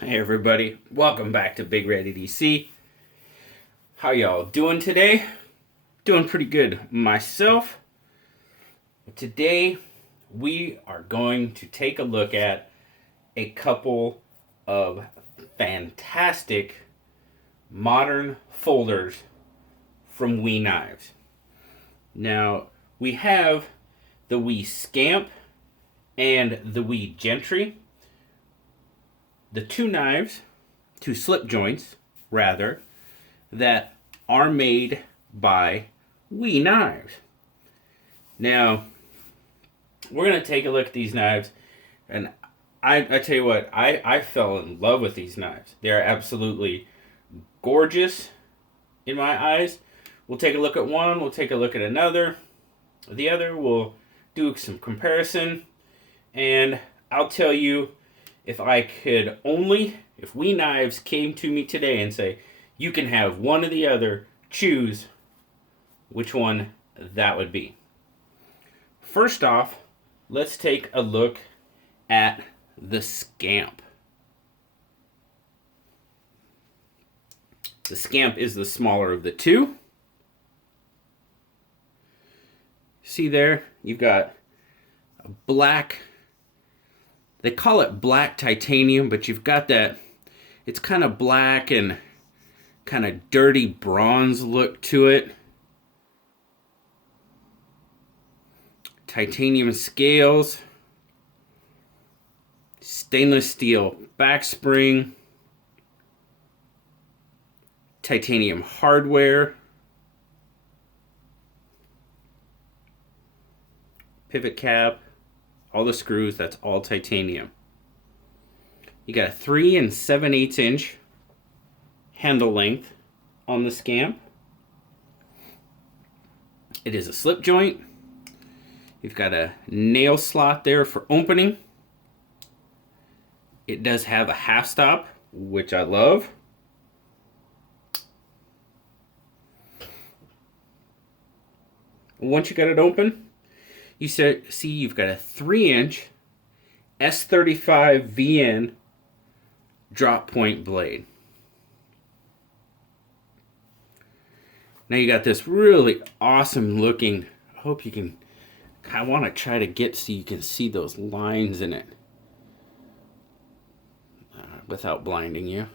Hey everybody, welcome back to BIGRED EDC. How y'all doing today? Doing pretty good myself. Today we are going to take a look at a couple of fantastic modern folders from WE Knives. Now we have the WE Scamp and the WE Gentry. The two slip joints, rather, that are made by WE Knives. Now, we're going to take a look at these knives, and I tell you what, I fell in love with these knives. They're absolutely gorgeous in my eyes. We'll take a look at one, we'll take a look at another. The other, we'll do some comparison, and I'll tell you, if WE Knives came to me today and say, you can have one or the other, choose which one that would be. First off, let's take a look at the Scamp. The Scamp is the smaller of the two. See there, you've got a black, they call it black titanium, but you've got that, it's kind of black and kind of dirty bronze look to it. Titanium scales, stainless steel back spring, titanium hardware, pivot cap, all the screws, that's all titanium. You got a 3 7/8 inch handle length on the Scamp. It is a slip joint. You've got a nail slot there for opening. It does have a half stop, which I love. Once you got it open, you see you've got a 3 inch S35 VN drop point blade. Now you got this really awesome looking, I hope you can, I want to try to get so you can see those lines in it without blinding you.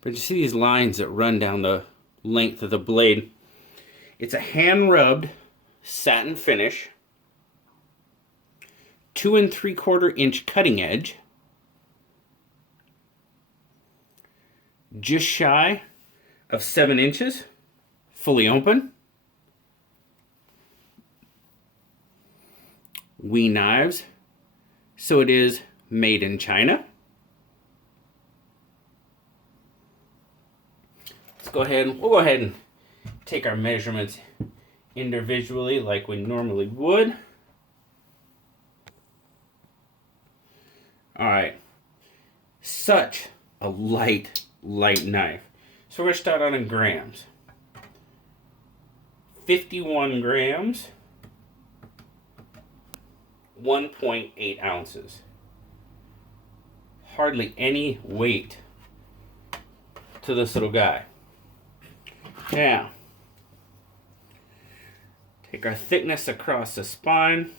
But you see these lines that run down the length of the blade. It's a hand rubbed satin finish, 2 3/4 inch cutting edge, just shy of 7 inches, fully open. WE Knives, so it is made in China. We'll go ahead and take our measurements individually like we normally would. Alright, such a light knife. So we're going to start on in grams. 51 grams, 1.8 ounces. Hardly any weight to this little guy. Now, take our thickness across the spine.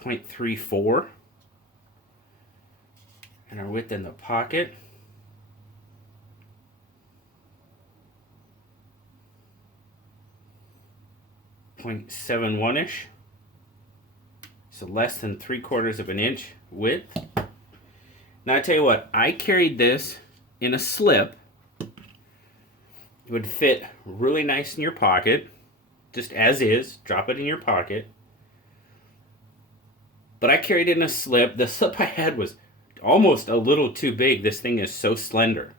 .34, and our width in the pocket. 0.71-ish. So less than 3/4 of an inch width. Now I tell you what, I carried this in a slip. It would fit really nice in your pocket, just as is. Drop it in your pocket. But I carried it in a slip. The slip I had was almost a little too big. This thing is so slender.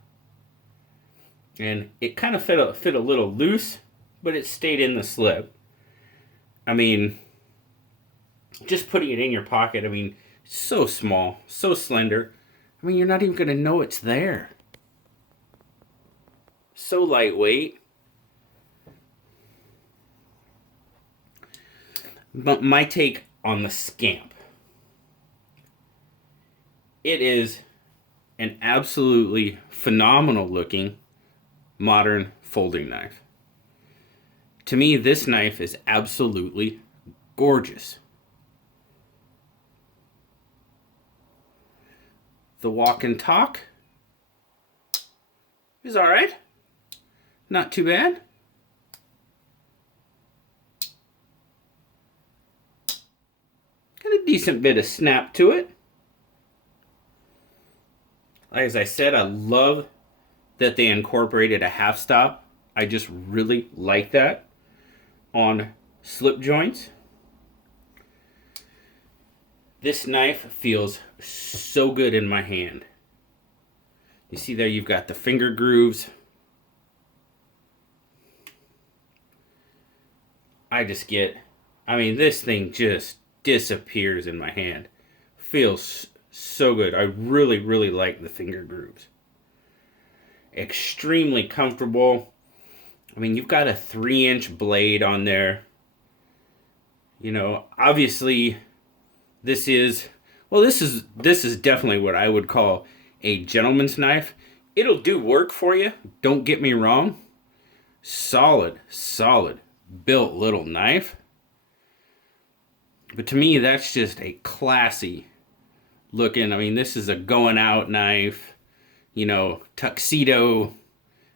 And it kind of fit a little loose, but it stayed in the slip. I mean, just putting it in your pocket, I mean, so small, so slender. I mean, you're not even going to know it's there. So lightweight. But my take on the Scamp. It is an absolutely phenomenal looking modern folding knife. To me, this knife is absolutely gorgeous. The walk and talk is alright. Not too bad. Got a decent bit of snap to it. As I said, I love that they incorporated a half stop. I just really like that on slip joints. This knife feels so good in my hand. You see there you've got the finger grooves. This thing just disappears in my hand. Feels so good. I really, really like the finger grooves. Extremely comfortable. You've got a 3-inch blade on there. Obviously this is definitely what I would call a gentleman's knife. It'll do work for you, don't get me wrong. Solid built little knife. But to me, that's just a classy looking. This is a going out knife, tuxedo.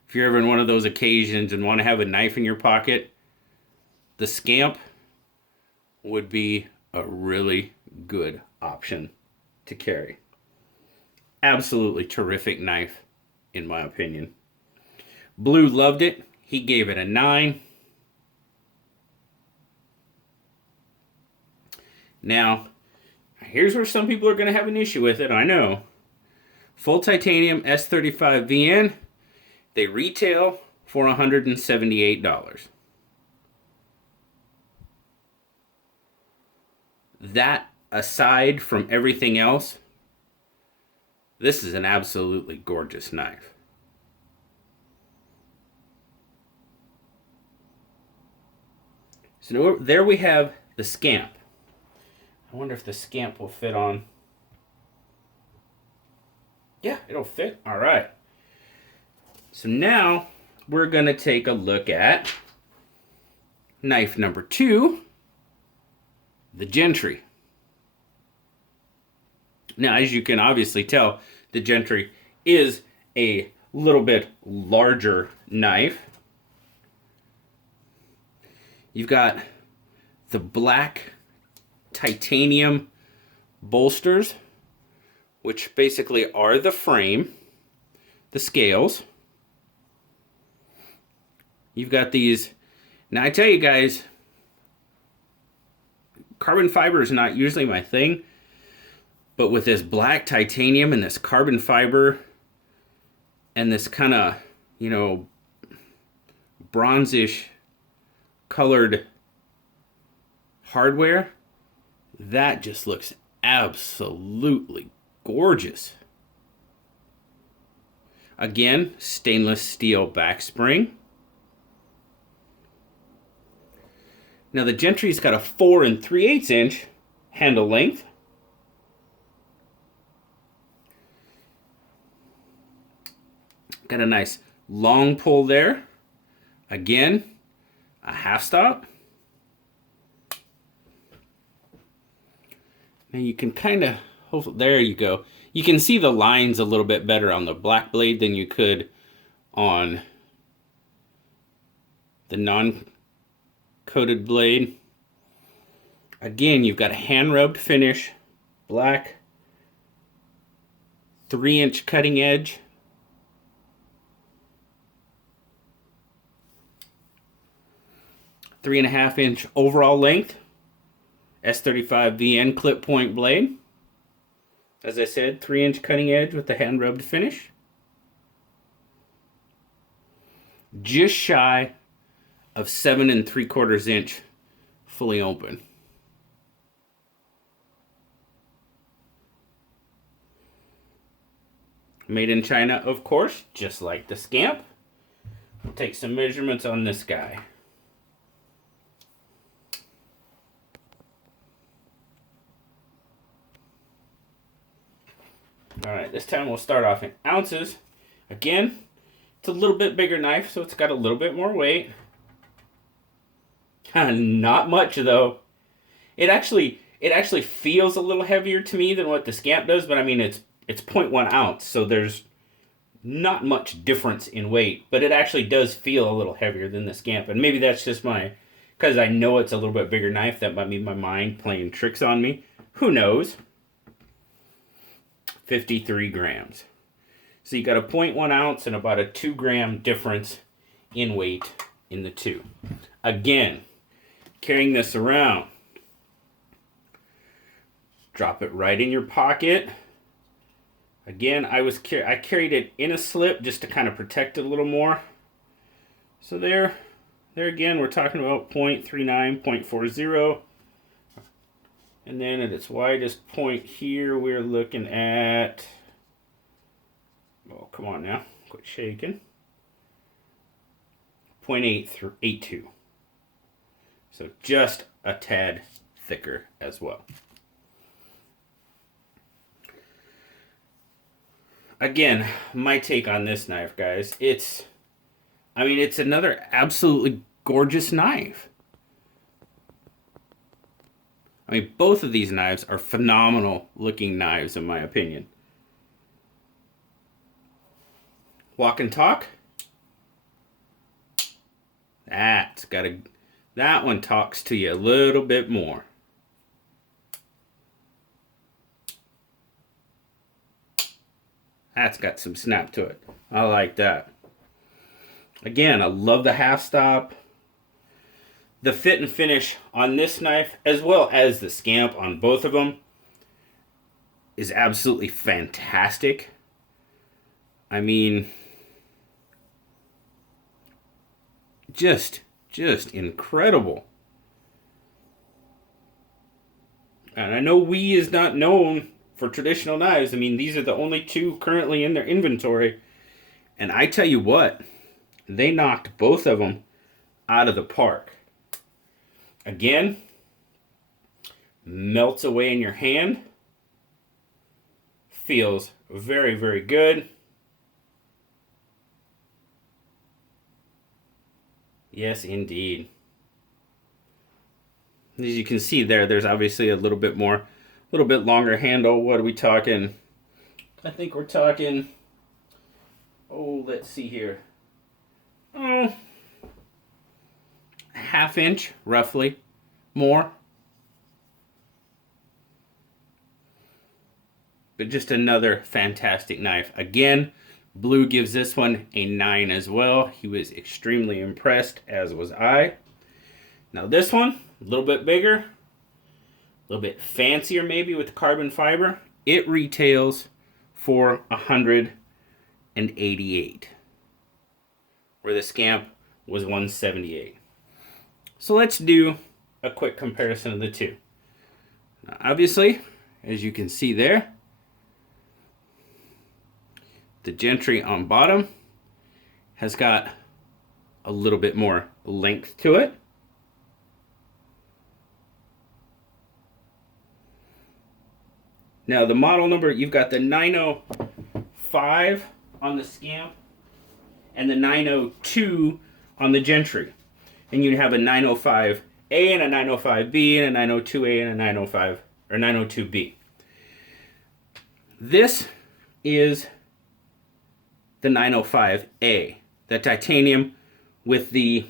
If you're ever in one of those occasions and want to have a knife in your pocket, the Scamp would be a really good option to carry. Absolutely terrific knife, in my opinion. Blue loved it. He gave it a 9. Now, here's where some people are going to have an issue with it, I know. Full titanium S35 VN, they retail for $178. That aside from everything else, this is an absolutely gorgeous knife. So there we have the Scamp. I wonder if the Scamp will fit on. Yeah, it'll fit. All right. So now we're going to take a look at knife number 2, the Gentry. Now, as you can obviously tell, the Gentry is a little bit larger knife. You've got the black titanium bolsters, which basically are the frame, the scales. You've got these. Now, I tell you guys, carbon fiber is not usually my thing, but with this black titanium and this carbon fiber and this kind of, bronzish colored hardware, that just looks absolutely gorgeous. Again, stainless steel back spring. Now the Gentry's got a 4 3/8 inch handle length. Got a nice long pull there. Again, a half stop. Now you can hopefully, there you go. You can see the lines a little bit better on the black blade than you could on the non-coated blade. Again, you've got a hand-rubbed finish, black, 3-inch cutting edge. Three and a half inch overall length. S35 VN clip point blade. As I said, 3-inch cutting edge with the hand rubbed finish. Just shy of 7 3/4 inch fully open. Made in China, of course, just like the Scamp. We'll take some measurements on this guy. All right, this time we'll start off in ounces. Again, it's a little bit bigger knife, so it's got a little bit more weight. Not much though. It actually feels a little heavier to me than what the Scamp does, but I mean it's 0.1 ounce, so there's not much difference in weight, but it actually does feel a little heavier than the Scamp, and maybe that's just because I know it's a little bit bigger knife, that might be my mind playing tricks on me. Who knows? 53 grams. So you got a 0.1 ounce and about a 2 gram difference in weight in the two. Again, carrying this around, drop it right in your pocket. Again, I carried it in a slip just to kind of protect it a little more. So there again, we're talking about 0.39, 0.40. And then at its widest point here, we're looking at, oh, come on now, quit shaking, 0.82. So just a tad thicker as well. Again, my take on this knife, guys, it's another absolutely gorgeous knife. I mean, both of these knives are phenomenal looking knives, in my opinion. Walk and talk. That one talks to you a little bit more. That's got some snap to it. I like that. Again, I love the half stop. The fit and finish on this knife, as well as the Scamp on both of them, is absolutely fantastic. I mean, just incredible. And I know WE is not known for traditional knives. I mean, these are the only two currently in their inventory. And I tell you what, they knocked both of them out of the park. Again, melts away in your hand. Feels very, very good. Yes, indeed. As you can see there's obviously a little bit longer handle. What are we talking? I think we're talking, oh, let's see here. Oh, ½ inch, roughly, more. But just another fantastic knife. Again, Blue gives this one a 9 as well. He was extremely impressed, as was I. Now this one, a little bit bigger, a little bit fancier maybe with the carbon fiber. It retails for $188, where the Scamp was $178. So let's do a quick comparison of the two. Now, obviously, as you can see there, the Gentry on bottom has got a little bit more length to it. Now the model number, you've got the 905 on the Scamp and the 902 on the Gentry. And you'd have a 905A and a 905B and a 902A and a 905 or 902B. This is the 905A, the titanium with the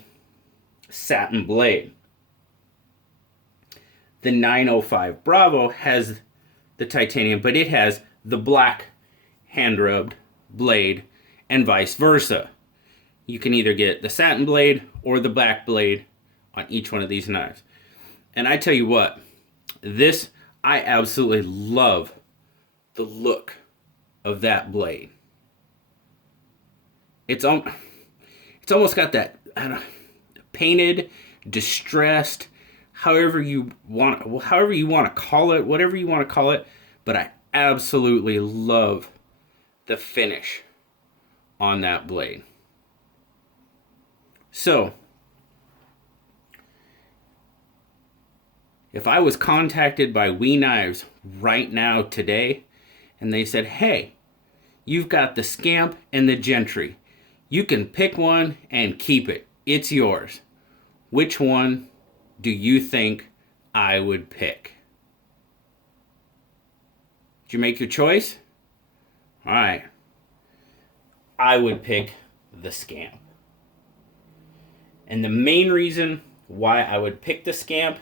satin blade. The 905 Bravo has the titanium, but it has the black hand-rubbed blade and vice versa. You can either get the satin blade or the black blade on each one of these knives. And I tell you what, I absolutely love the look of that blade. It's almost got that painted, distressed, however you want to call it, whatever you want to call it, but I absolutely love the finish on that blade. So, if I was contacted by WE Knives right now today and they said, hey, you've got the Scamp and the Gentry. You can pick one and keep it. It's yours. Which one do you think I would pick? Did you make your choice? All right. I would pick the Scamp. And the main reason why I would pick the Scamp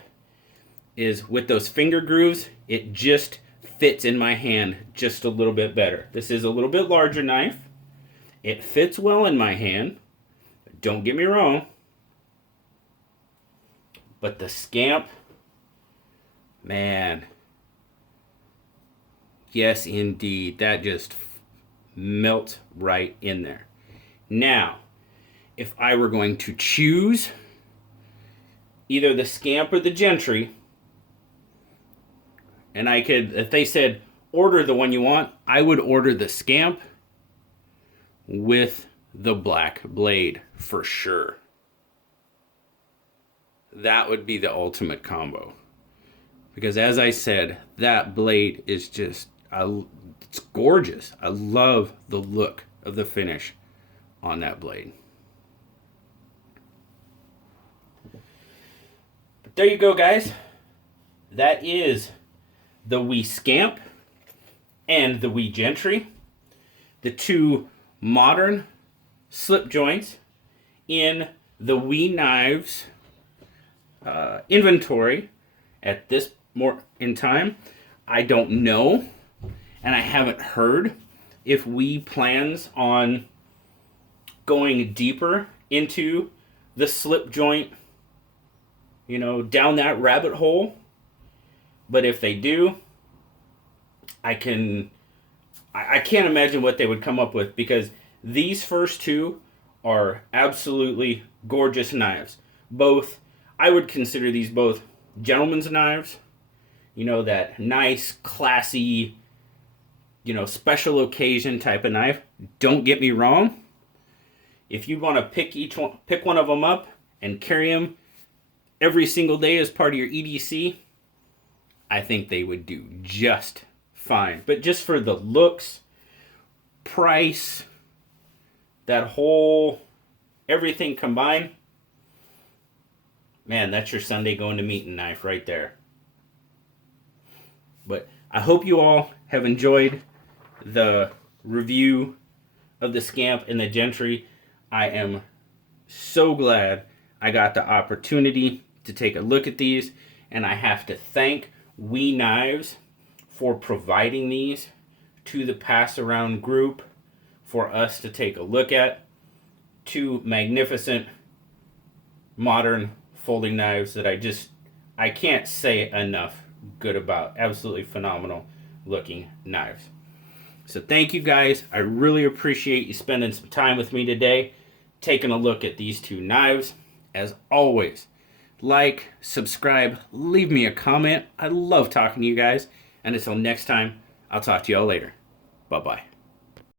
is with those finger grooves, it just fits in my hand just a little bit better. This is a little bit larger knife. It fits well in my hand. Don't get me wrong. But the Scamp, man, yes indeed, that just melts right in there. Now, if I were going to choose either the Scamp or the Gentry, and I could, if they said, order the one you want, I would order the Scamp with the black blade for sure. That would be the ultimate combo. Because as I said, that blade is just, it's gorgeous. I love the look of the finish on that blade. But there you go, guys. That is the wee Scamp and the wee Gentry, the two modern slip joints in the wee knives inventory at this more in time. I don't know, and I haven't heard if we plans on going deeper into the slip joint, down that rabbit hole. But if they do, I can't imagine what they would come up with, because these first two are absolutely gorgeous knives. Both, I would consider these both gentleman's knives. That nice, classy, special occasion type of knife. Don't get me wrong. If you want to pick one of them up and carry them every single day as part of your EDC, I think they would do just fine. But just for the looks, price, that whole everything combined, man, that's your Sunday going to meeting knife right there. But I hope you all have enjoyed the review of the Scamp and the Gentry. I am so glad I got the opportunity to take a look at these, and I have to thank We Knives for providing these to the pass around group for us to take a look at. Two magnificent modern folding knives that I can't say enough good about. Absolutely phenomenal looking knives. So thank you guys. I really appreciate you spending some time with me today, taking a look at these two knives. As always, like, subscribe, leave me a comment. I love talking to you guys. And until next time, I'll talk to y'all later. Bye-bye.